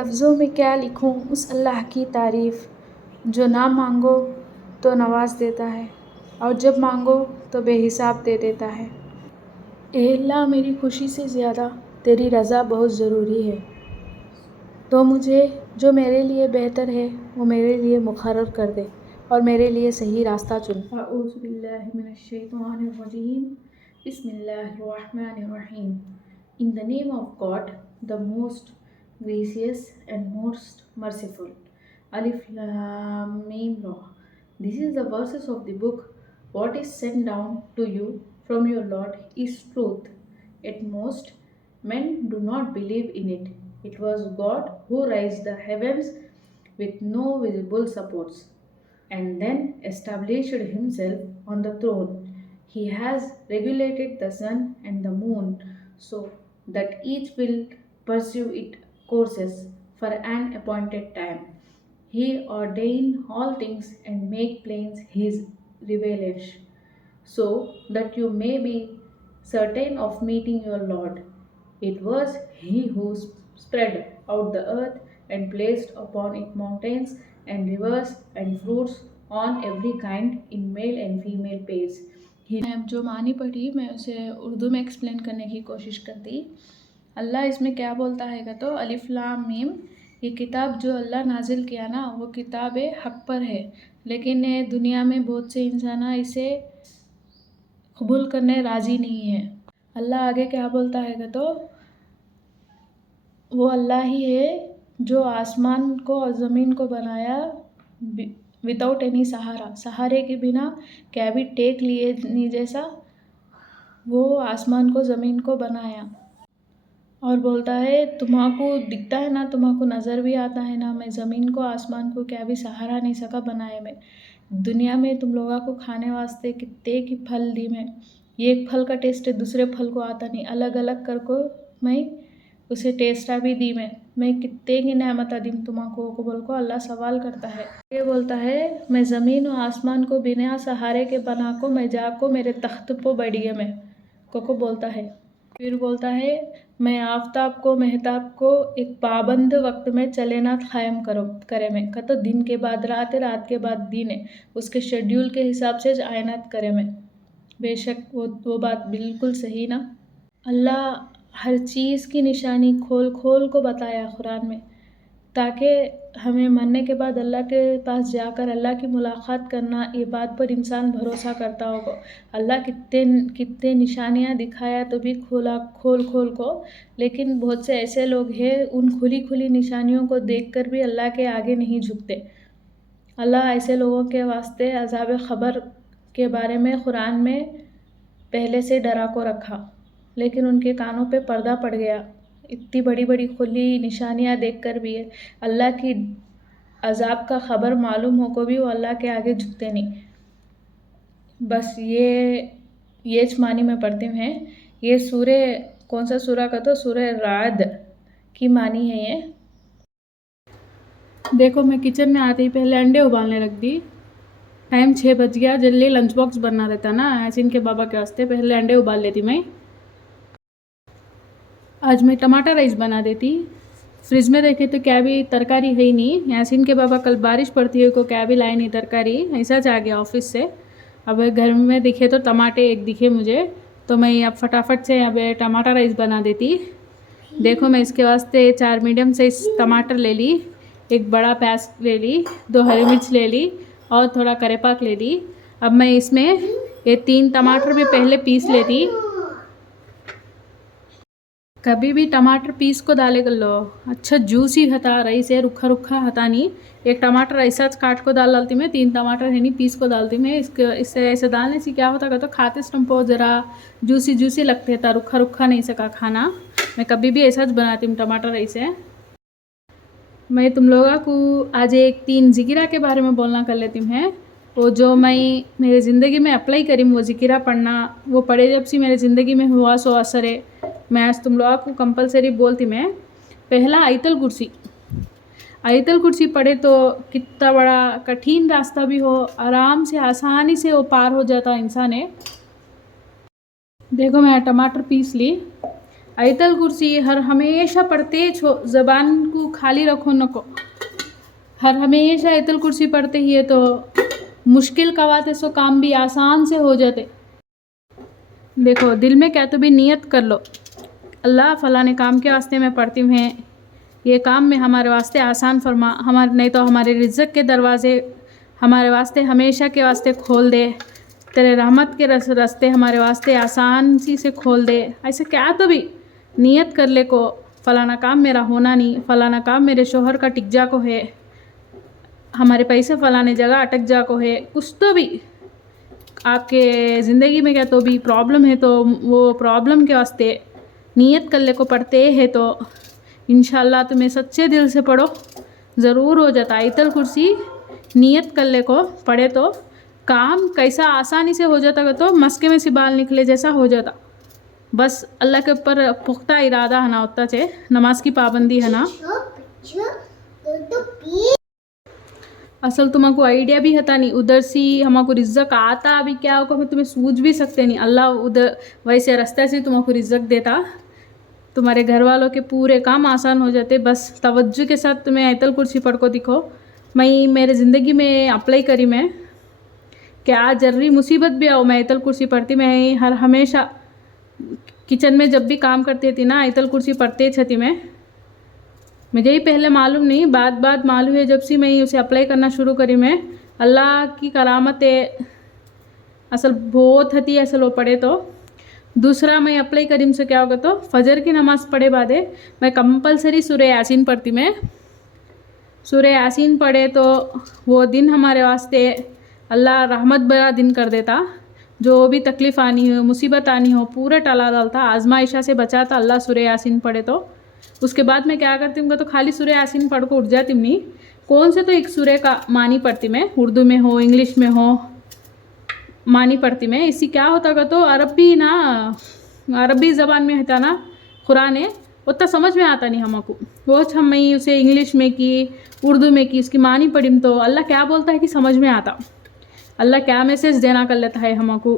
लफ्ज़ों में क्या लिखूं उस अल्लाह की तारीफ़, जो ना मांगो तो नवाज देता है और जब मांगो तो बेहिसाब दे देता है। ए अल्लाह, मेरी खुशी से ज़्यादा तेरी रज़ा बहुत ज़रूरी है, तो मुझे जो मेरे लिए बेहतर है वो मेरे लिए मुकर्रर कर दे और मेरे लिए सही रास्ता चुन। अऊज़ु बिल्लाहि मिनश शैतानिर रजीम, बिस्मिल्लाहिर रहीम। In the name of God, the most gracious and most merciful. Alif Lam Mim Ra. This is the verses of the book. What is sent down to you from your Lord is truth. At most, men do not believe in it. It was God who raised the heavens with no visible supports and then established himself on the throne. He has regulated the sun and the moon so that each will pursue its courses for an appointed time. He ordained all things and make plain his revelation, so that you may be certain of meeting your Lord. It was he who spread out the earth and placed upon it mountains and rivers and fruits on every kind in male and female pairs. मैं जो मानी पढ़ी मैं उसे उर्दू में explain करने की कोशिश करती। अल्लाह इसमें क्या बोलता है तो अलिफ लाम मीम, ये किताब जो अल्लाह नाजिल किया ना वो किताब हक पर है, लेकिन ये दुनिया में बहुत से इंसान इसे कबूल करने राज़ी नहीं है। अल्लाह आगे क्या बोलता है तो वो अल्लाह ही है जो आसमान को और ज़मीन को बनाया विदाउट एनी सहारा, सहारे के बिना क्या भी टेक लिए नहीं, जैसा वो आसमान को ज़मीन को बनाया। और बोलता है तुम्हाको दिखता है ना, तुम्हाको नज़र भी आता है ना, मैं ज़मीन को आसमान को क्या भी सहारा नहीं सका बनाए मैं। दुनिया में तुम लोगों को खाने वास्ते कितने की फल दी मैं, एक फल का टेस्ट दूसरे फल को आता नहीं, अलग अलग कर को मैं उसे टेस्टा भी दी मैं कितने की नेमत दी तुम्हाको को बोल को अल्लाह सवाल करता है। ये बोलता है मैं ज़मीन और आसमान को बिना सहारे के बना को मैं जाको मेरे तख्त पर बढ़िया मैं को बोलता है। फिर बोलता है मैं आफ्ताब को महताब को एक पाबंद वक्त में चले ना कायम करे मैं तो दिन के बाद रात है, रात के बाद दिन है, उसके शेड्यूल के हिसाब से आयनात करे मैं। बेशक वो बात बिल्कुल सही ना। अल्लाह हर चीज़ की निशानी खोल खोल को बताया कुरान में, ताकि हमें मरने के बाद अल्लाह के पास जाकर अल्लाह की मुलाकात करना, ये बात पर इंसान भरोसा करता होगा। अल्लाह कितने निशानियाँ दिखाया तो भी खोल को, लेकिन बहुत से ऐसे लोग हैं उन खुली खुली निशानियों को देखकर भी अल्लाह के आगे नहीं झुकते। अल्लाह ऐसे लोगों के वास्ते अज़ाब ख़बर के बारे में कुरान में पहले से डरा को रखा, लेकिन उनके कानों पे पर्दा पड़ गया। इतनी बड़ी बड़ी खुली निशानियाँ देखकर भी अल्लाह की अज़ाब का ख़बर मालूम हो को भी वो अल्लाह के आगे झुकते नहीं। बस ये मानी में पढ़ते हैं। ये सूरे कौन सा सूरा का तो सूरे राद की मानी है ये। देखो मैं किचन में आती पहले अंडे उबालने रख दी, टाइम 6 बज गया, जल्दी लंच बॉक्स बनना रहता ना यासीन के बाबा के वास्ते, पहले अंडे उबाल लेती मैं। आज मैं टमाटर राइस बना देती। फ्रिज में देखे तो क्या भी तरकारी है ही नहीं, यासीन के बाबा कल बारिश पड़ती है को क्या भी लाए नहीं तरकारी, ऐसा जा गया ऑफिस से। अब घर में दिखे तो टमाटे एक दिखे मुझे, तो मैं अब फटाफट से अब टमाटर राइस बना देती। देखो मैं इसके वास्ते 4 मीडियम साइज टमाटर ले ली, एक बड़ा प्याज ले ली, 2 हरी मिर्च ले ली और थोड़ा करेपाक ले ली। अब मैं इसमें ये 3 टमाटर भी पहले पीस लेती। कभी भी टमाटर पीस को डाले कर लो, अच्छा जूसी हता रही से रुखा रुखा हता नहीं। एक टमाटर ऐसा काट को डालती मैं, 3 टमाटर है नहीं पीस को डालती मैं। इससे ऐसे डालने से क्या होता तो खाते स्टम्पो ज़रा जूसी जूसी लगते था, रुखा रुखा नहीं सका खाना। मैं कभी भी ऐसा बनाती हूँ टमाटर ऐसे। मैं तुम लोगों को आज एक 3 ज़िकिरा के बारे में बोलना कर लेती हूँ। वो जो मैं मेरे ज़िंदगी में अप्लाई करी वो ज़िकिरा पढ़ना, वो पढ़े जब से मेरे ज़िंदगी में हुआ सो असर है। मैं आज तुम लोगों को कंपलसरी बोलती मैं। पहला आयतल कुर्सी पढ़े तो कितना बड़ा कठिन रास्ता भी हो आराम से आसानी से वो पार हो जाता इंसान है। देखो मैं टमाटर पीस ली, आयतल कुर्सी हर हमेशा पढ़ते छो, ज़बान को खाली रखो नको, हर हमेशा आयतल कुर्सी पढ़ते ही है तो मुश्किल कवाते सो काम भी आसान से हो जाते। देखो दिल में क्या तो भी नियत कर लो, अल्लाह फ़लाने काम के वास्ते मैं पढ़ती हूँ, ये काम में हमारे वास्ते आसान फरमा, हमारे नहीं तो हमारे रिज़्क़ के दरवाज़े हमारे वास्ते हमेशा के वास्ते खोल दे, तेरे रहमत के रास्ते हमारे वास्ते आसान सी से खोल दे। ऐसे क्या तो भी नियत कर ले को फ़लाना काम मेरा होना नहीं, फ़लाना काम मेरे शोहर का टिक जा को है, हमारे पैसे फ़लाने जगह अटक जा को है, कुछ तो भी आपके ज़िंदगी में क्या तो भी प्रॉब्लम है तो वो प्रॉब्लम के वास्ते नियत कर ले को पढ़ते हैं तो इंशाल्लाह तुम्हें सच्चे दिल से पढ़ो ज़रूर हो जाता। आयतल कुर्सी नियत कर ले को पढ़े तो काम कैसा आसानी से हो जाता, तो मस्के में से बाल निकले जैसा हो जाता। बस अल्लाह के ऊपर पुख्ता इरादा है ना होता चे, नमाज की पाबंदी है ना। असल तुमको आइडिया भी हता नहीं, उधर से हमको रिज़्क़ आता अभी क्या होगा मैं तुम्हें सूझ भी सकते नहीं, अल्लाह उधर वैसे रास्ते से तुमको रिज़्क़ देता, तुम्हारे घर वालों के पूरे काम आसान हो जाते। बस तवज्जो के साथ तुम्हें आयतल कुर्सी पढ़ को दिखो। मैं मेरे ज़िंदगी में अप्लाई करी, मैं क्या जरूरी मुसीबत भी आओ मैं आयतल कुर्सी पढ़ती। मैं हर हमेशा किचन में जब भी काम करती थी ना आयतल कुर्सी पढ़ते छती मैं, मुझे ही पहले मालूम नहीं, बाद मालूम है जब से मैं उसे अप्लाई करना शुरू करी। मैं अल्लाह की करामत है असल बहुत हती असल वो पढ़े तो। दूसरा मैं अप्लाई करीम से क्या होगा तो फजर की नमाज़ पढ़े बाद मैं कंपलसरी सूरह यासीन पढ़ती। मैं सूरह यासीन पढ़े तो वो दिन हमारे वास्ते अल्लाह रहमत भरा दिन कर देता, जो भी तकलीफ़ आनी हो मुसीबत आनी हो पूरा टला डालता, आजमाइशा से बचाता अल्लाह सूरह यासीन पढ़े तो। उसके बाद मैं क्या करती हूँ तो खाली सूरह यासीन पढ़ को उठ जाती हूँ नहीं, कौन से तो एक सूरह का मानी पढ़ती मैं, उर्दू में हो इंग्लिश में हो मानी पढ़ती मैं। इससे क्या होता का तो अरबी ना, अरबी ज़बान में होता ना कुरान है उतना समझ में आता नहीं हमको, वो हम उसे इंग्लिश में की उर्दू में की उसकी मानी पढ़ी तो अल्लाह क्या बोलता है कि समझ में आता, अल्लाह क्या मैसेज देना कर लेता है हमको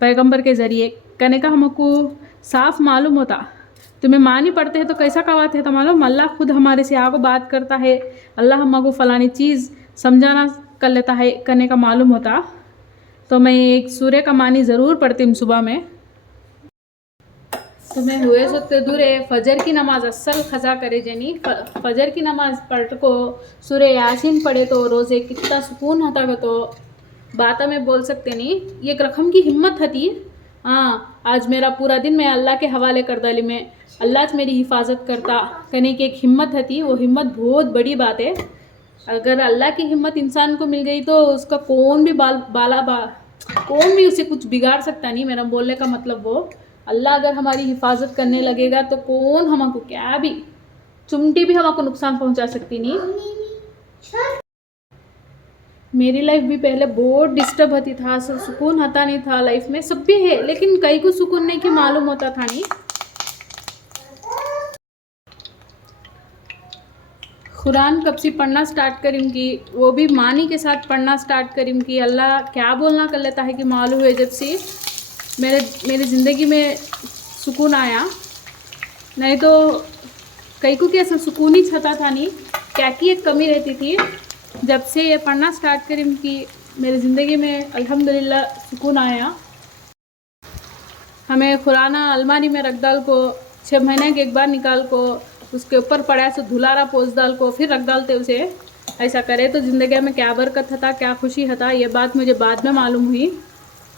पैगंबर के ज़रिए कहने का हमको साफ मालूम होता। तुम्हें मानी पढ़ते हैं तो कैसा कवाते है तो मालूम, अल्लाह खुद हमारे से आगे बात करता है, अल्लाह हमको फ़लानी चीज़ समझाना कर लेता है करने का मालूम होता। तो मैं एक सूर्य का मानी ज़रूर पढ़ती हूँ सुबह में। तो मैं हुए सकते दूर है फजर की नमाज असल खजा करे जनी, फजर की नमाज पढ़ को सूर्य यासीन पढ़े तो रोज़े कितना सुकून होता है तो बात में बोल सकते नहीं। ये एक रकम की हिम्मत हती, हाँ आज मेरा पूरा दिन मैं अल्लाह के हवाले कर डाली, मैं अल्लाह मेरी हिफाजत करता कहने की एक हिम्मत हती, वो हिम्मत बहुत बड़ी बात है। अगर अल्लाह की हिम्मत इंसान को मिल गई तो उसका कौन भी कौन भी उसे कुछ बिगाड़ सकता नहीं। मेरा बोलने का मतलब वो अल्लाह अगर हमारी हिफाजत करने लगेगा तो कौन हमको क्या भी चुमटी भी हमको नुकसान पहुंचा सकती नहीं। मेरी लाइफ भी पहले बहुत डिस्टर्ब होती था, सब सुकून होता नहीं था लाइफ में, सब भी है लेकिन कई को सुकून नहीं कि मालूम होता था नहीं। कुरान कब से पढ़ना स्टार्ट करीम की, वो भी मानी के साथ पढ़ना स्टार्ट करीम की, अल्लाह क्या बोलना कर लेता है कि मालूम है जब से मेरे ज़िंदगी में सुकून आया, नहीं तो कई को कैसा सुकून ही छता था नहीं, क्या की एक कमी रहती थी। जब से ये पढ़ना स्टार्ट करीम की मेरी ज़िंदगी में अल्हम्दुलिल्लाह सुकून आया। हमें कुरान अलमारी में रख डाल को 6 महीने के एक बार निकाल को उसके ऊपर पड़ा से धुलारा पोस डाल को फिर रख डालते उसे, ऐसा करे तो ज़िंदगी में क्या बरकत था क्या खुशी था, ये बात मुझे बाद में मालूम हुई।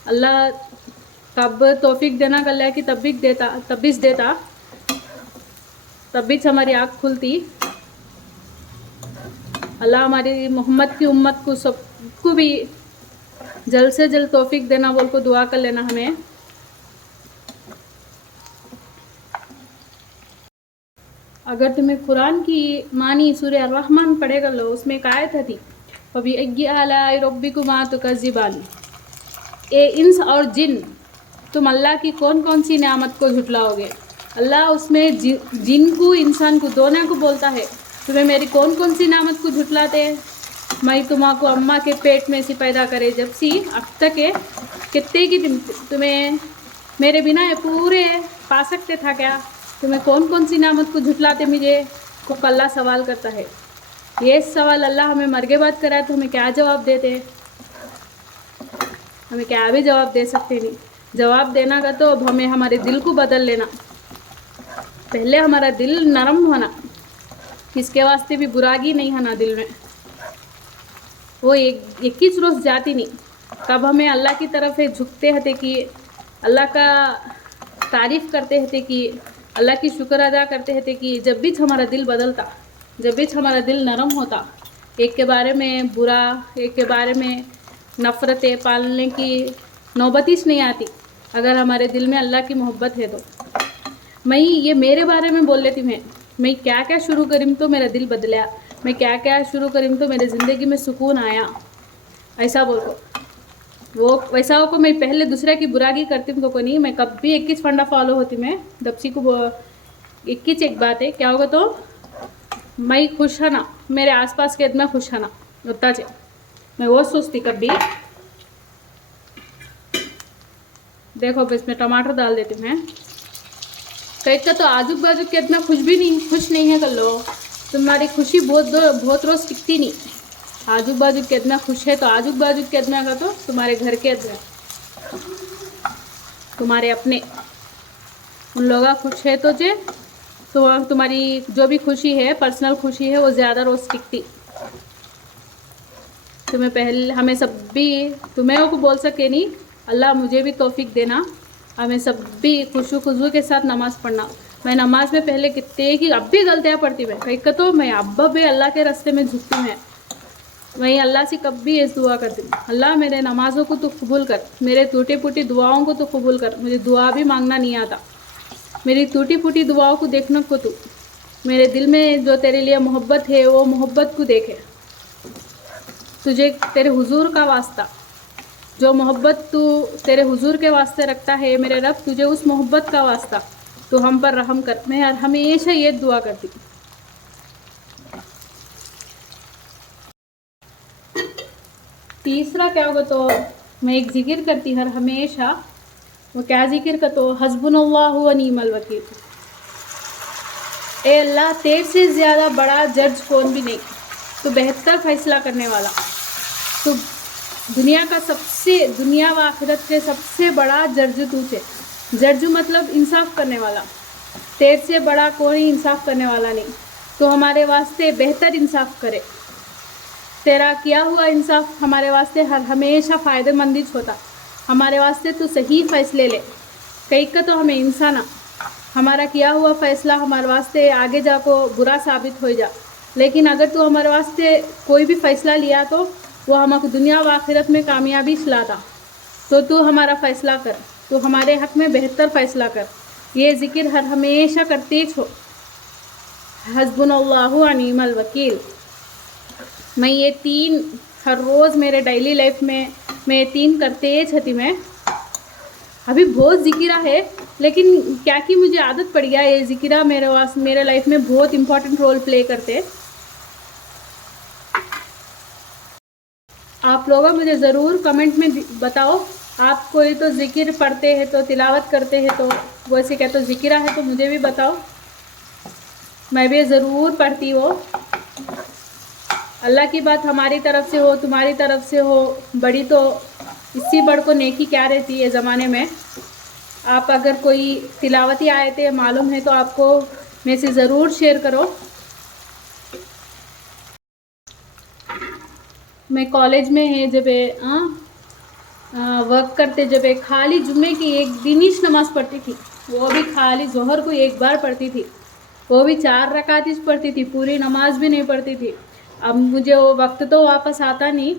अल्लाह तब तौफीक देना कर लिया कि तब्बीस देता तब भी हमारी आँख खुलती। अल्लाह हमारी मोहम्मद की उम्मत को सबको भी जल्द से जल्द तौफीक देना बोल को दुआ कर लेना हमें। अगर तुम्हें कुरान की मानी सूरह रहमान पढ़ेगा लो, उसमें एक आयत थी फबी अय्यि आलाइ रब्बिकुमा तुकज़्ज़िबान, ए इंस और जिन तुम अल्लाह की कौन कौन सी नेमत को झुटलाओगे। अल्लाह उसमें जिन को इंसान को दोनों को बोलता है, तुम्हें मेरी कौन कौन सी नेमत को झुटलाते हैं। मैं तुम्हाको अम्मा के पेट में से पैदा करे जब सी अब तक है, कितने की तुम्हें मेरे बिना ये पूरे पा सकते था क्या, तुम्हें कौन कौन सी नामत को झुटलाते मुझे को अल्लाह सवाल करता है। ये सवाल अल्लाह हमें मर के बाद कराए तो हमें क्या जवाब देते हैं? हमें क्या भी जवाब दे सकते नहीं। जवाब देना का तो अब हमें हमारे दिल को बदल लेना। पहले हमारा दिल नरम होना, किसके वास्ते भी बुरागी नहीं होना दिल में। वो एक ही रोज़ जाती नहीं। कब हमें अल्लाह की तरफ झुकते हते कि अल्लाह का तारीफ़ करते हते कि अल्लाह की शुक्र अदा करते हते कि जब भी हमारा दिल बदलता, जब भी हमारा दिल नरम होता, एक के बारे में बुरा, एक के बारे में नफ़रतें पालने की नौबत ही नहीं आती। अगर हमारे दिल में अल्लाह की मोहब्बत है तो मैं ये मेरे बारे में बोल लेती हूँ। मैं क्या क्या शुरू करीम तो मेरा दिल बदला, मैं क्या क्या शुरू करीम तो मेरी ज़िंदगी में सुकून आया, ऐसा बोल को वो वैसा हो को मैं पहले दूसरे की बुरागी करती हूँ तो नहीं। मैं कभी 21 फंडा फॉलो होती मैं दबसी को 21 एक बात है क्या होगा तो मैं खुश है ना, मेरे आसपास के इतना खुश है ना उतना चे मैं वो सोचती कभी। देखो इसमें टमाटर डाल देती हूँ मैं। कहीं का तो आजू बाजू के इतना खुश नहीं है कर लो, तुम्हारी खुशी बहुत रोज़ टिकती नहीं। आजू बाजू के इतना खुश है तो आजू बाजू के इतना का तो तुम्हारे घर के इतना, तुम्हारे अपने उन लोग खुश है तो जे तो तुम्हारी जो भी खुशी है, पर्सनल खुशी है, वो ज़्यादा रोज़ टिकती। तुम्हें पहले हमें सब भी तुम्हें को बोल सके नहीं, अल्लाह मुझे भी तौफीक देना। हमें सब भी खुशू के साथ नमाज़ पढ़ना। मैं नमाज में पहले कितने की अब भी गलतियाँ पढ़ती मैं कहीं का तो मैं अब भी अल्लाह के रास्ते में झुकती मैं। वहीं अल्लाह से कभी ये दुआ करती हूँ, अल्लाह मेरे नमाज़ों को तो कबूल कर, मेरे टूटी फूटी दुआओं को तो कबूल कर। मुझे दुआ भी मांगना नहीं आता, मेरी टूटी फूटी दुआओं को देखने को तू मेरे दिल में जो तेरे लिए मोहब्बत है वो मोहब्बत को देखे। तुझे तेरे हुजूर का वास्ता, जो मोहब्बत तू तेरे हुजूर के वास्ते रखता है मेरे रब, तुझे उस मोहब्बत का वास्ता तो हम पर रहम कर। मैं हमेशा ये दुआ करती। तीसरा क्या होगा तो मैं एक जिक्र करती हर हमेशा। वो क्या जिक्र का तो हस्बुनल्लाहु व निअमल वकील। ए अल्लाह तेरे से ज़्यादा बड़ा जज कौन भी नहीं, तो बेहतर फैसला करने वाला, तो दुनिया व आखिरत के सबसे बड़ा जज तू से। जज मतलब इंसाफ करने वाला, तेरे से बड़ा कोई इंसाफ करने वाला नहीं। तो हमारे वास्ते बेहतर इंसाफ करे, तेरा किया हुआ इंसाफ हमारे वास्ते हर हमेशा फ़ायदेमंद ही होता। हमारे वास्ते तो सही फैसले ले, कई का तो हमें इंसाना हमारा किया हुआ फ़ैसला हमारे वास्ते आगे जाको बुरा साबित हो जा। लेकिन अगर तू हमारे वास्ते कोई भी फ़ैसला लिया तो वो हमको दुनिया व आखिरत में कामयाबी खिलाता। तो तू हमारा फ़ैसला कर, तो हमारे हक़ में बेहतर फ़ैसला कर। ये ज़िक्र हर हमेशा करते छो, हस्बुनल्लाहु व निअमल वकील। मैं ये 3 हर रोज़ मेरे डेली लाइफ में मैं 3 करते छती। मैं अभी बहुत ज़िक्रा है लेकिन क्या कि मुझे आदत पड़ गया, ये ज़िक्रा मेरे लाइफ में बहुत इम्पोर्टेंट रोल प्ले करते। आप लोग मुझे ज़रूर कमेंट में बताओ, आप कोई तो ज़िक्र पढ़ते हैं तो तिलावत करते हैं तो वैसे क्या तो ज़िक्रा है तो मुझे भी बताओ, मैं भी ज़रूर पढ़ती हो। अल्लाह की बात हमारी तरफ से हो, तुम्हारी तरफ से हो, बड़ी तो इससे बढ़ को नेकी क्या रहती है ज़माने में। आप अगर कोई तिलावती आयतें मालूम है तो आपको में से ज़रूर शेयर करो। मैं कॉलेज में है जब वर्क करते जब खाली जुम्मे की एक दिन ही नमाज़ पढ़ती थी, वो भी खाली जोहर को एक बार पढ़ती थी, वो भी 4 रकात ही पढ़ती थी, पूरी नमाज भी नहीं पढ़ती थी। अब मुझे वो वक्त तो वापस आता नहीं,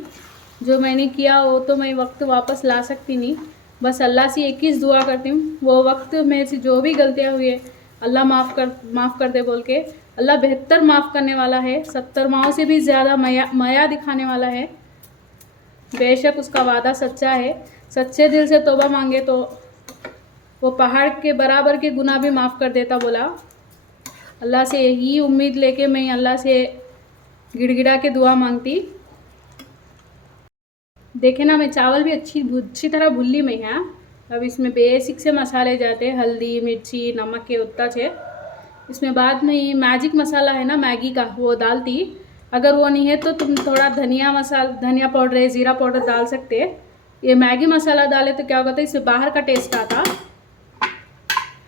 जो मैंने किया वो तो मैं वक्त वापस ला सकती नहीं। बस अल्लाह से एक ही दुआ करती हूँ, वो वक्त में से जो भी गलतियाँ हुई है अल्लाह माफ़ कर दे बोल के। अल्लाह बेहतर माफ़ करने वाला है, 70 माओं से भी ज़्यादा माया दिखाने वाला है। बेशक उसका वादा सच्चा है, सच्चे दिल से तौबा मांगे तो वो पहाड़ के बराबर के गुनाह भी माफ़ कर देता बोला। अल्लाह से यही उम्मीद लेके मैं अल्लाह से गिड़गिड़ा के दुआ मांगती। देखे ना मैं चावल भी अच्छी तरह भुल्ली में है। अब इसमें बेसिक से मसाले जाते हैं, हल्दी मिर्ची नमक के उतना छे। इसमें बाद में ये मैजिक मसाला है ना मैगी का, वो डालती। अगर वो नहीं है तो तुम थोड़ा धनिया पाउडर है, ज़ीरा पाउडर डाल सकते। ये मैगी मसाला डाले तो क्या होता है, इससे बाहर का टेस्ट आता।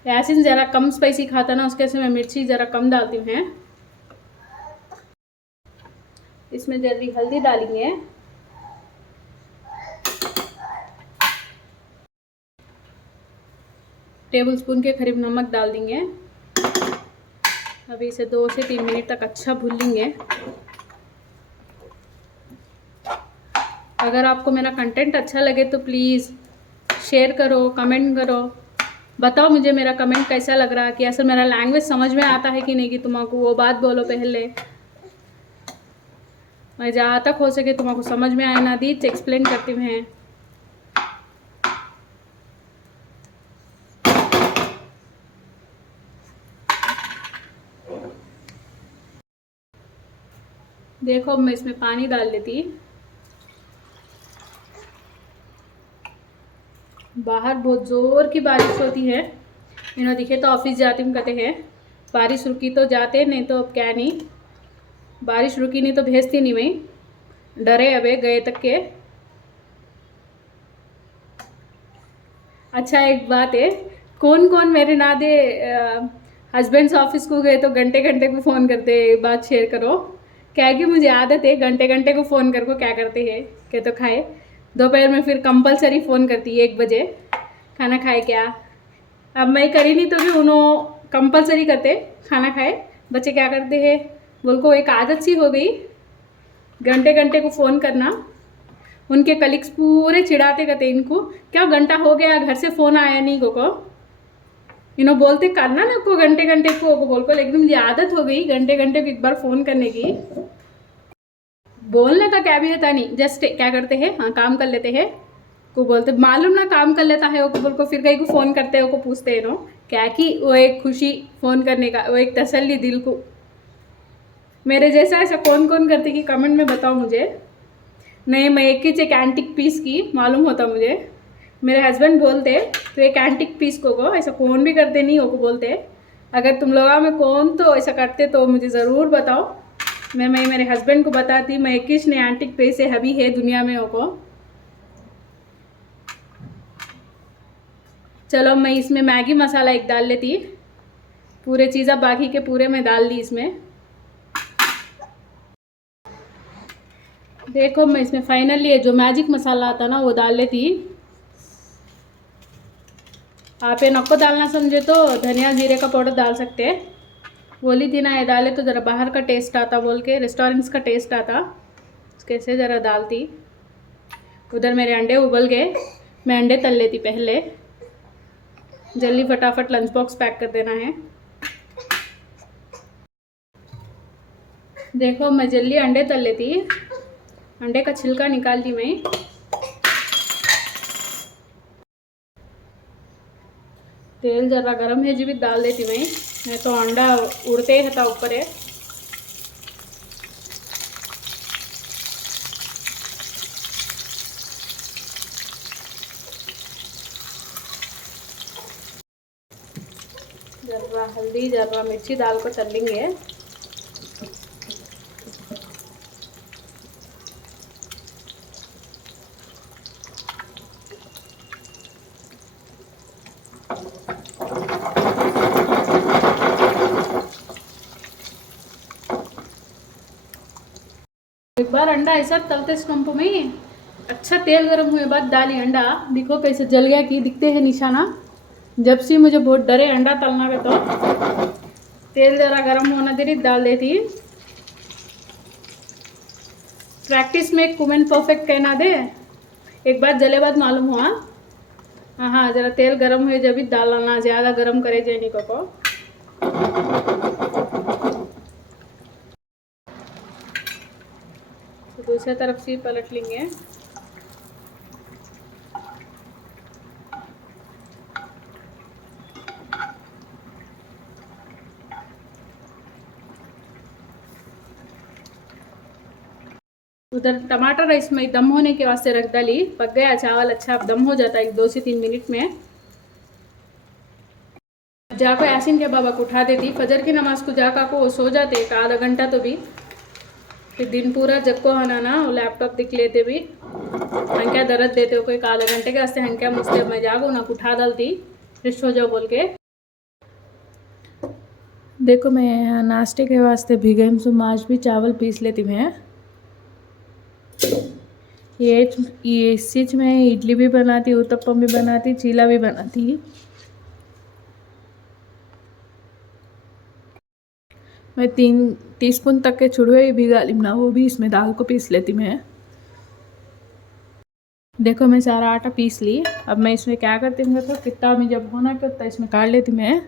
यासिन ज़रा कम स्पाइसी खाता ना, उसके से मैं मिर्ची ज़रा कम डालती हूँ। इसमें जल्दी हल्दी डालेंगे, टेबल स्पून के करीब नमक डाल देंगे। अभी इसे 2 से 3 मिनट तक अच्छा भून लेंगे। अगर आपको मेरा कंटेंट अच्छा लगे तो प्लीज़ शेयर करो, कमेंट करो, बताओ मुझे मेरा कमेंट कैसा लग रहा है, कि असल मेरा लैंग्वेज समझ में आता है कि नहीं, कि तुमको वो बात बोलो पहले। मैं जहाँ तक हो सके तुमको समझ में आए ना दी एक्सप्लेन करती हूँ। देखो अब मैं इसमें पानी डाल देती। बाहर बहुत ज़ोर की बारिश होती है। इन्होंने दिखे तो ऑफिस जाती हूँ कहते हैं, बारिश रुकी तो जाते, नहीं तो अब क्या नहीं, बारिश रुकी नहीं तो भेजती नहीं मैं, डरे अबे गए तक के। अच्छा एक बात है, कौन कौन मेरे नादे हस्बैंड्स ऑफिस को गए तो घंटे घंटे को फ़ोन करते, बात शेयर करो। क्या कि मुझे आदत है घंटे घंटे को फ़ोन कर को क्या करते हैं, क्या तो खाए। दोपहर में फिर कंपलसरी फ़ोन करती है 1 बजे, खाना खाए क्या। अब मैं करी नहीं तो भी उन्होंने कंपलसरी करते खाना खाए। बच्चे क्या करते हैं, बोल को एक आदत सी हो गई घंटे घंटे को फ़ोन करना। उनके कलीग्स पूरे चिढ़ाते कहते इनको क्या घंटा हो गया घर से फ़ोन आया नहीं को इन्हों बोलते करना ना को घंटे घंटे को बोल को, लेकिन मुझे आदत हो गई घंटे घंटे को एक बार फ़ोन करने की। बोलने का क्या भी रहता नहीं, जस्ट क्या करते हैं, हाँ काम कर लेते हैं को बोलते, मालूम ना काम कर लेता है वो को बोल को, फिर कहीं को फ़ोन करते हैं वो को पूछते हैं नो क्या, कि वो एक खुशी फ़ोन करने का, वो एक तसल्ली दिल को। मेरे जैसा ऐसा कौन कौन करते कि कमेंट में बताओ मुझे। नहीं मैं एक एंटिक पीस की मालूम होता मुझे। मेरे हस्बैंड बोलते तो एक एंटिक पीस को ऐसा कौन भी करते नहीं हो को बोलते। अगर तुम लोगों में कौन तो ऐसा करते तो मुझे ज़रूर बताओ। मैं मेरे हस्बैंड को बताती मैं किस ने एंटिक पीस से हबी है दुनिया में हो को। चलो मैं इसमें मैगी मसाला एक डाल लेती, पूरे चीज़ें बाकी के पूरे मैं डाल दी इसमें। देखो मैं इसमें फाइनली ये जो मैजिक मसाला आता ना वो डाल लेती। आप ये नको डालना समझे तो धनिया जीरे का पाउडर डाल सकते हैं। बोली थी ना ये डाले तो ज़रा बाहर का टेस्ट आता बोल के, रेस्टोरेंट्स का टेस्ट आता, कैसे ज़रा डालती। उधर मेरे अंडे उबल गए, मैं अंडे तल लेती पहले, जल्दी फटाफट लंच बॉक्स पैक कर देना है। देखो मैं जल्दी अंडे तल लेती, अंडे का छिलका निकालती मैं। तेल ज़रा गरम है जी भी डाल देती मैं, नहीं तो अंडा उड़ते ही था ऊपर है। ज़रा हल्दी ज़रा मिर्ची डाल को तल लेंगे। एक बार अंडा ऐसा तलते स्टम्प में अच्छा तेल गर्म हुए बाद डाली अंडा, देखो कैसे जल गया कि दिखते हैं निशाना। जब से मुझे बहुत डरे अंडा तलना का तो तेल ज़रा गर्म होना देरी डाल देती। प्रैक्टिस में कुमेन परफेक्ट कहना दे, एक बार जले बाद मालूम हुआ। हाँ हाँ ज़रा तेल गर्म हुए जब भी डालना, ज़्यादा गर्म करे जेनी को। तो दूसरी तरफ से पलट लेंगे। उधर टमाटर राइस में दम होने के वास्ते रख डाली, पक गया चावल अच्छा, अब दम हो जाता है 2 से 3 मिनट में। जाको यासीन के बाबा को उठा देती, फजर की नमाज को जाका को वो सो जाते एक आधा घंटा तो भी, फिर दिन पूरा जग को हना ना वो लैपटॉप दिख लेते भी हंक्या दर्द देते हो कोई आधा घंटे के वास्ते हंक्या मुझसे मैं जागो ना उठा डालती फ्रेश हो जाओ बोल के। देखो मैं नाश्ते के वास्ते भिगम सो आज भी चावल पीस लेती मैं। ये इस चीज में इडली भी बनाती, उत्तपम भी बनाती, चीला भी बनाती। मैं 3 टीस्पून तक के छुड़वे ही भिगा ली ना, वो भी इसमें दाल को पीस लेती मैं। देखो मैं सारा आटा पीस ली। अब मैं इसमें क्या करती हूँ तो कितना में जब होना क्या होता है इसमें काट लेती मैं।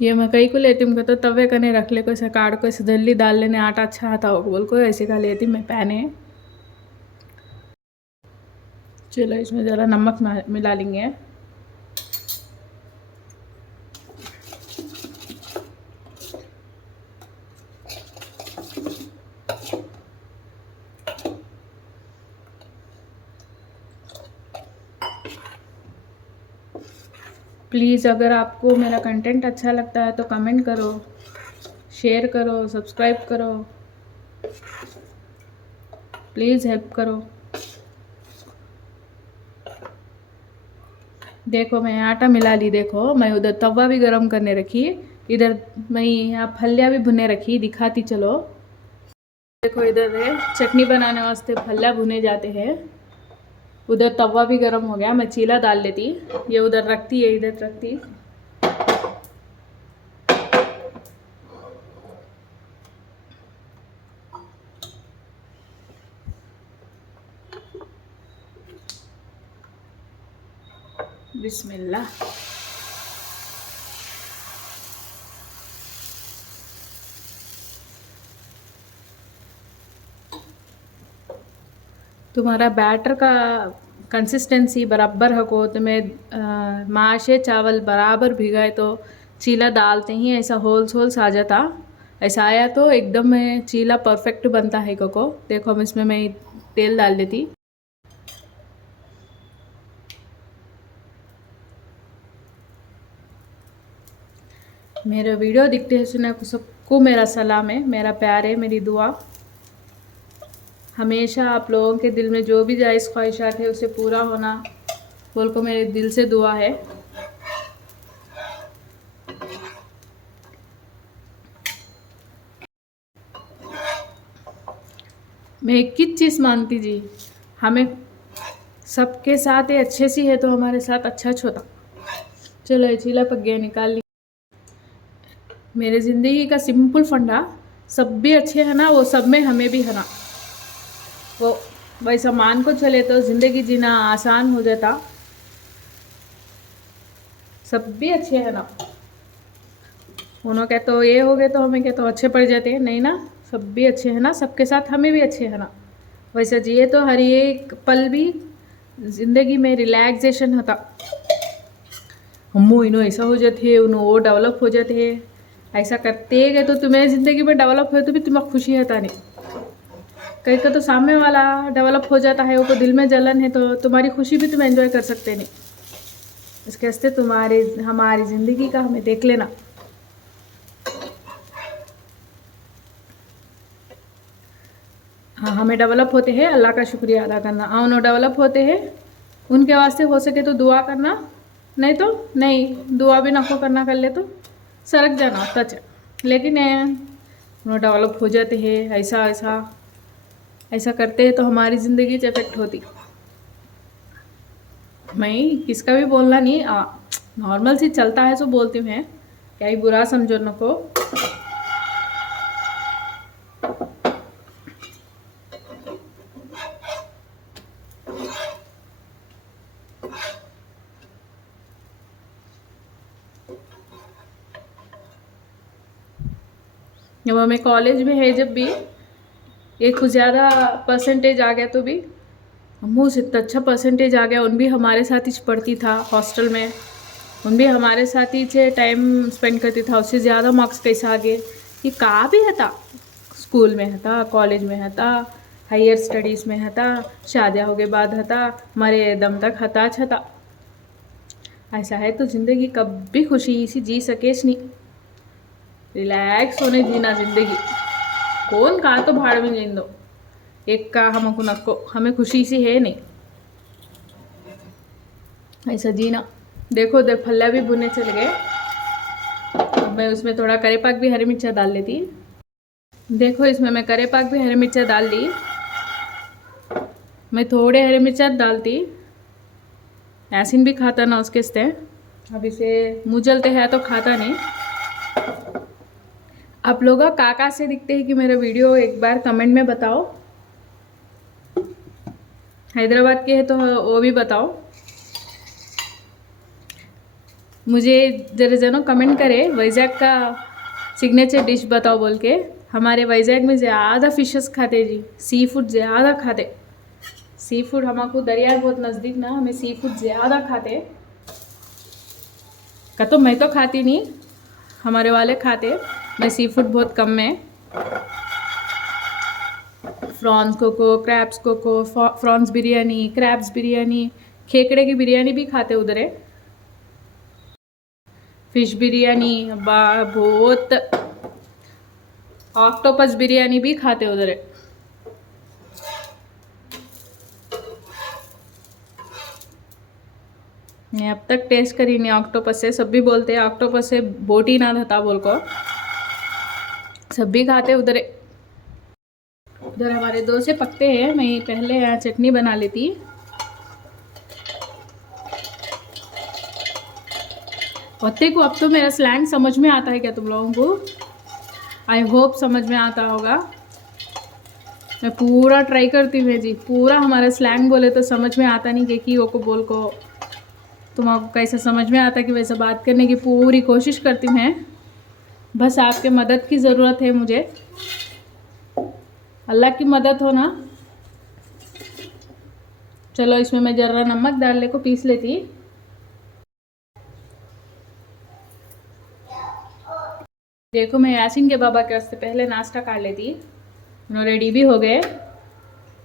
ये मैं कहीं को लेती हूँ तो तवे कने रख ले को ऐसे काट को ऐसे जल्दी डाल लेने आटा अच्छा आता हो बोल को ऐसे का लेती मैं पैने। चलो इसमें ज़रा नमक मिला लेंगे। प्लीज़ अगर आपको मेरा कंटेंट अच्छा लगता है तो कमेंट करो, शेयर करो, सब्सक्राइब करो, प्लीज़ हेल्प करो। देखो मैं आटा मिला ली। देखो मैं उधर तवा भी गरम करने रखी, इधर मैं यहाँ फलिया भी भुने रखी, दिखाती चलो। देखो इधर है चटनी बनाने वास्ते फलिया भुने जाते हैं। उधर तवा भी गरम हो गया, मैं चीला डाल लेती। ये उधर रखती है, इधर रखती। बिस्मिल्लाह। तुम्हारा बैटर का कंसिस्टेंसी बराबर हो तो मैं माशे चावल बराबर भिगाए तो चीला डालते ही ऐसा होल्स होल्स आ जाता। ऐसा आया तो एकदम चीला परफेक्ट बनता है को। देखो हम इसमें मैं तेल डाल देती। मेरा वीडियो दिखते हैं सुना सबको मेरा सलाम है, मेरा प्यार है, मेरी दुआ। हमेशा आप लोगों के दिल में जो भी जायज़ ख्वाहिशात है उसे पूरा होना बोल को मेरे दिल से दुआ है। मैं एक ही चीज़ मानती जी, हमें सबके साथ ये अच्छे सी है तो हमारे साथ अच्छा छोटा। चलो चीला पक गया, निकाल ली। मेरे ज़िंदगी का सिंपल फंडा, सब भी अच्छे है ना वो सब में हमें भी है ना, वो वैसा मान को चले तो ज़िंदगी जीना आसान हो जाता। सब भी अच्छे है ना, उन्होंने कह तो ये हो गए तो हमें क्या तो अच्छे पड़ जाते हैं, नहीं ना, सब भी अच्छे है ना, सबके साथ हमें भी अच्छे है ना। वैसा जिए तो हर एक पल भी ज़िंदगी में रिलैक्सेशन होता। हमो इनो ऐसा हो जाते है, उन्होंने वो डेवलप हो जाते हैं। ऐसा करते गए तो तुम्हें ज़िंदगी में डेवलप हो तो भी तुम्हें खुशी होता नहीं। कहीं का तो सामने वाला डेवलप हो जाता है, वो दिल में जलन है तो तुम्हारी खुशी भी तुम एंजॉय कर सकते नहीं। इसके वास्ते तुम्हारे हमारी ज़िंदगी का हमें देख लेना। हाँ हमें डेवलप होते हैं, अल्लाह का शुक्रिया अदा करना। हाँ उन्होंने डेवलप होते हैं, उनके वास्ते हो सके तो दुआ करना, नहीं तो नहीं, दुआ भी नको करना कर ले तो सरक जाना टच। लेकिन उन्होंने डेवलप हो जाते हैं, ऐसा ऐसा ऐसा करते हैं तो हमारी ज़िंदगी इफेक्ट होती। मैं किसका भी बोलना नहीं, नॉर्मल सी चलता है तो बोलती हूँ, क्या ही बुरा समझो नको। जब हमें कॉलेज में है, जब भी एक कुछ ज़्यादा परसेंटेज आ गया तो भी अम्मू से इतना अच्छा परसेंटेज आ गया, उन भी हमारे साथ ही पढ़ती था हॉस्टल में, उन भी हमारे साथ ही से टाइम स्पेंड करती था। उससे ज़्यादा मार्क्स कैसे आ गए, ये कहाँ भी है था, स्कूल में है था, कॉलेज में है था, हायर स्टडीज़ में हता, शादियाँ हो के बाद हता, मरे दम तक हता छता। ऐसा है तो ज़िंदगी कभी खुशी सी जी सकेस नहीं, रिलैक्स होने जीना ज़िंदगी। कौन कहा तो भाड़ में जीन दो, एक का हमको नको, हमें खुशी सी है नहीं ऐसा जीना। देखो उधर फल्ला भी भुने चले गए, अब मैं उसमें थोड़ा करी पाक भी हरी मिर्चा डाल लेती। देखो इसमें मैं करी पाक भी हरी मिर्चा डाल दी, मैं थोड़े हरी मिर्चा डालती, यासीन भी खाता ना उसके से। अब इसे मुँह जलते हैं तो खाता नहीं। आप लोग काका से दिखते हैं कि मेरा वीडियो एक बार कमेंट में बताओ, हैदराबाद के है तो वो भी बताओ। मुझे जरा जनो कमेंट करे वैजाग का सिग्नेचर डिश बताओ बोल के। हमारे वैजाग में ज़्यादा फिशेस खाते जी, सी फूड ज़्यादा खाते। सी फूड हमारे दरिया बहुत नज़दीक ना, हमें सी फूड ज़्यादा खाते का। तो मैं तो खाती नहीं, हमारे वाले खाते, मैं सी फूड बहुत कम में। प्रॉन्स कोको, क्रैब्स कोको, प्रॉन्स बिरयानी, क्रैब्स बिरयानी, खेकड़े की बिरयानी भी खाते उधर है। फिश बिरयानी बहुत, ऑक्टोपस बिरयानी भी खाते उधर है। मैं अब तक टेस्ट करी नहीं ऑक्टोपस से, सब भी बोलते हैं ऑक्टोपस से बोटी ना था बोल को, सब भी खाते उधर। उधर हमारे दो से पकते हैं, मैं पहले यहाँ चटनी बना लेती। पत्ते को अब तो मेरा स्लैंग समझ में आता है क्या तुम लोगों को? आई होप समझ में आता होगा। मैं पूरा ट्राई करती हूँ जी, पूरा हमारा स्लैंग बोले तो समझ में आता नहीं कि वो को बोल को तुम्हारा कैसा समझ में आता कि वैसा बात करने की पूरी कोशिश करती हूँ मैं। बस आपके मदद की ज़रूरत है मुझे, अल्लाह की मदद हो ना। चलो इसमें मैं ज़रा नमक डालने को पीस लेती। देखो मैं यासीन के बाबा के वास्ते पहले नाश्ता कर लेती, उन्होंने रेडी भी हो गए,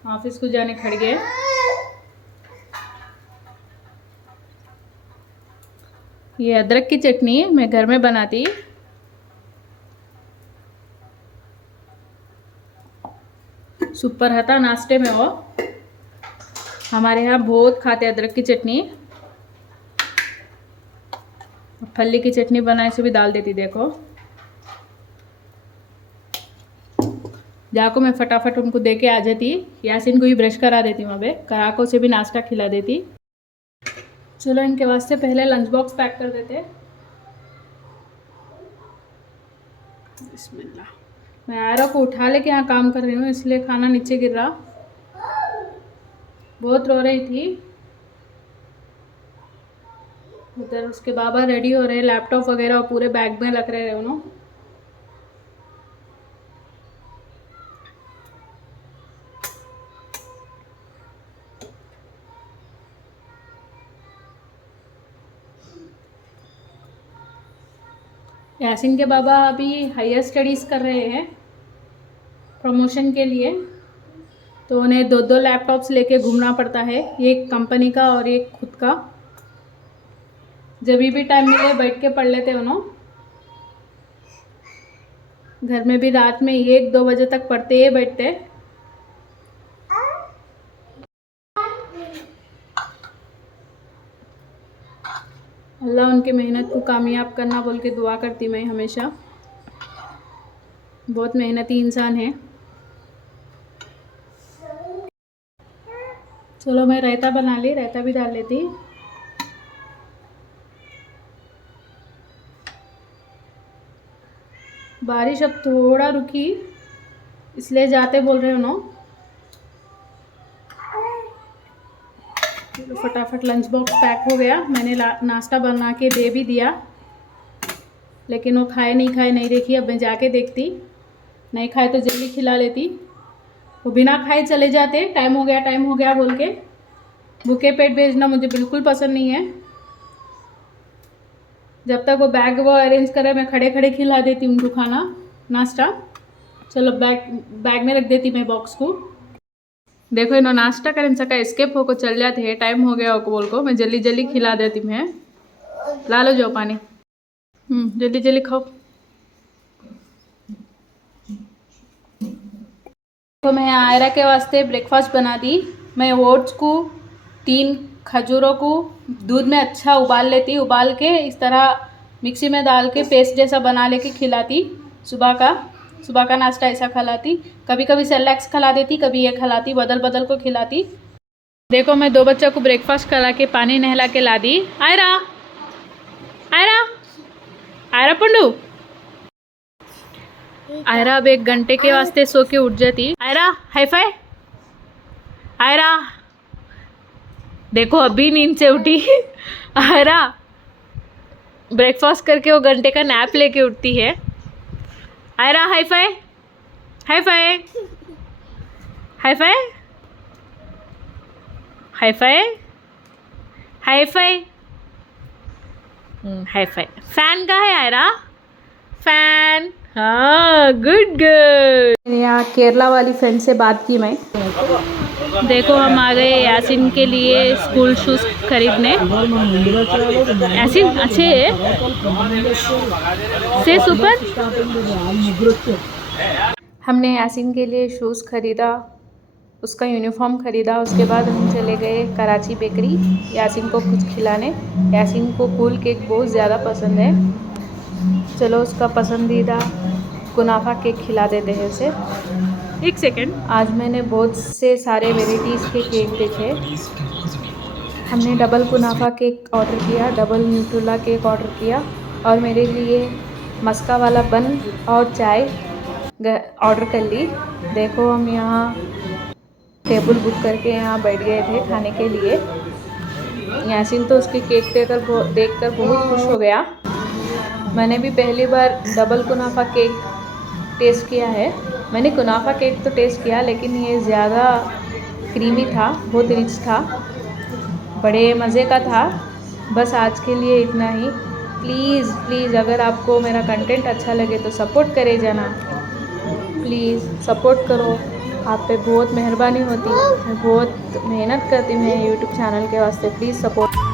ऑफिस को जाने खड़ गए। ये अदरक की चटनी मैं घर में बनाती, सुपर हता नाश्ते में। वो हमारे यहाँ बहुत खाते अदरक की चटनी, फली की चटनी बनाए से भी डाल देती। देखो जाको मैं फटाफट उनको दे के आ जाती, यासीन को ही ब्रश करा देती, वहाँ पे कराको से भी नाश्ता खिला देती। चलो इनके वास्ते पहले लंच बॉक्स पैक कर देते। बिस्मिल्लाह। मैं आयरा को उठा लेके यहाँ काम कर रही हूँ, इसलिए खाना नीचे गिर रहा, बहुत रो रही थी। उधर उसके बाबा रेडी हो रहे, लैपटॉप वगैरह पूरे बैग में लग रहे उन्होंने। यासीन के बाबा अभी हायर स्टडीज़ कर रहे हैं प्रमोशन के लिए, तो उन्हें दो दो लैपटॉप्स लेके घूमना पड़ता है, एक कंपनी का और एक खुद का। जब भी टाइम मिले बैठ के पढ़ लेते उन्होंने। घर में भी रात में 1-2 बजे तक पढ़ते ही बैठते। अल्लाह उनके मेहनत को कामयाब करना बोल के दुआ करती मैं हमेशा। बहुत मेहनती इंसान है। चलो मैं रायता बना ली, रायता भी डाल लेती। बारिश अब थोड़ा रुकी, इसलिए जाते बोल रहे हो ना। तो फटाफट लंच बॉक्स पैक हो गया। मैंने नाश्ता बना के दे भी दिया, लेकिन वो खाए नहीं देखी। अब मैं जाके देखती, नहीं खाए तो जल्दी खिला लेती। वो बिना खाए चले जाते, टाइम हो गया बोल के। भूखे पेट भेजना मुझे बिल्कुल पसंद नहीं है। जब तक वो बैग वो अरेंज करे, मैं खड़े खड़े खिला देती उनको खाना नाश्ता। चलो बैग में रख देती मैं बॉक्स को। देखो इन्होंने नाश्ता करें सका स्केप होकर चल जाते हैं, टाइम हो गया बोल को मैं जल्दी जल्दी खिला देती मैं। ला लो जाओ पानी, जल्दी जल्दी खाओ। तो मैं आयरा के वास्ते ब्रेकफास्ट बना दी। मैं ओट्स को 3 खजूरों को दूध में अच्छा उबाल लेती, उबाल के इस तरह मिक्सी में डाल के पेस्ट जैसा बना लेके खिलाती। सुबह का नाश्ता ऐसा खिलाती। कभी कभी सेरेलैक्स खिला देती, कभी ये खिलाती, बदल बदल को खिलाती। देखो मैं 2 बच्चों को ब्रेकफास्ट करा के पानी नहला के ला दी। आयरा आयरा आयरा पंडू, आयरा अब 1 घंटे के वास्ते सो के उठ जाती। आयरा हाई फाई, आयरा देखो अभी नींद से उठी। आयरा ब्रेकफास्ट करके वो घंटे का नैप लेके उठती है। Aaira high five, high five, high five, high five, high five, high five. Fan का है आयरा, फैन, हाँ गुड गुड। यहाँ केरला वाली फ्रेंड से बात की मैं। देखो हम आ गए यासिन के लिए स्कूल शूज़ खरीदने। यासिन अच्छे है से सुपर। हमने यासिन के लिए शूज़ खरीदा, उसका यूनिफॉर्म खरीदा। उसके बाद हम चले गए कराची बेकरी यासिन को कुछ खिलाने। यासिन को कूल केक बहुत ज़्यादा पसंद है, चलो उसका पसंदीदा कुनाफा केक खिला देते हैं उसे। 1 सेकेंड। आज मैंने बहुत से सारे वेराइटीज़ के केक देखे। हमने डबल कुनाफा केक ऑर्डर किया, डबल न्यूट्रेला केक ऑर्डर किया और मेरे लिए मस्का वाला बन और चाय ऑर्डर कर ली। देखो हम यहाँ टेबल बुक करके यहाँ बैठ गए थे खाने के लिए। यासिन तो उसके केक देखकर बहुत खुश हो गया। मैंने भी पहली बार डबल कुनाफा केक टेस्ट किया है। मैंने कुनाफा केक तो टेस्ट किया, लेकिन ये ज़्यादा क्रीमी था, बहुत रिच था, बड़े मज़े का था। बस आज के लिए इतना ही। प्लीज़ अगर आपको मेरा कंटेंट अच्छा लगे तो सपोर्ट करे जाना, प्लीज़ सपोर्ट करो। आप पे बहुत मेहरबानी होती है, मैं बहुत मेहनत करती हूँ यूट्यूब चैनल के वास्ते। Please support.